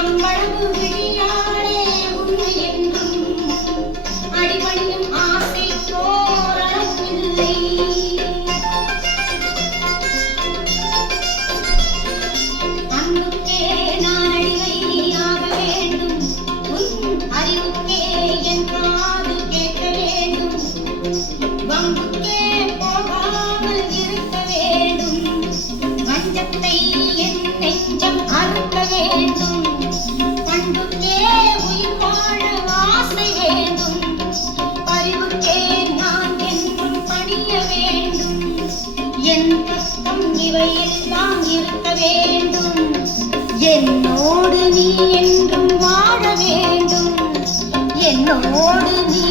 அம்பளவு விழியாளே உன்னை என்றும் அடிபணியும் ஆசை போரளவில்லை. அன்புக்கே நான் அடிமையாக வேண்டும், உன் அறிவுக்கே என் காது கேட்க வேண்டும், வம்புக்கே போகாமல் இருக்க வேண்டும், வஞ்சத்தை என் நெஞ்சம் அறுக்க வேண்டும், பண்புக்கே உயிர் வாழ ஆசை வேண்டும், பரிவுக்கே நான் என்றும் பணிய வேண்டும், என் பக்கம் இவையெல்லாம் இருக்க வேண்டும், என்னோடு நீ என்றும் வாழ வேண்டும், என்னோடு நீ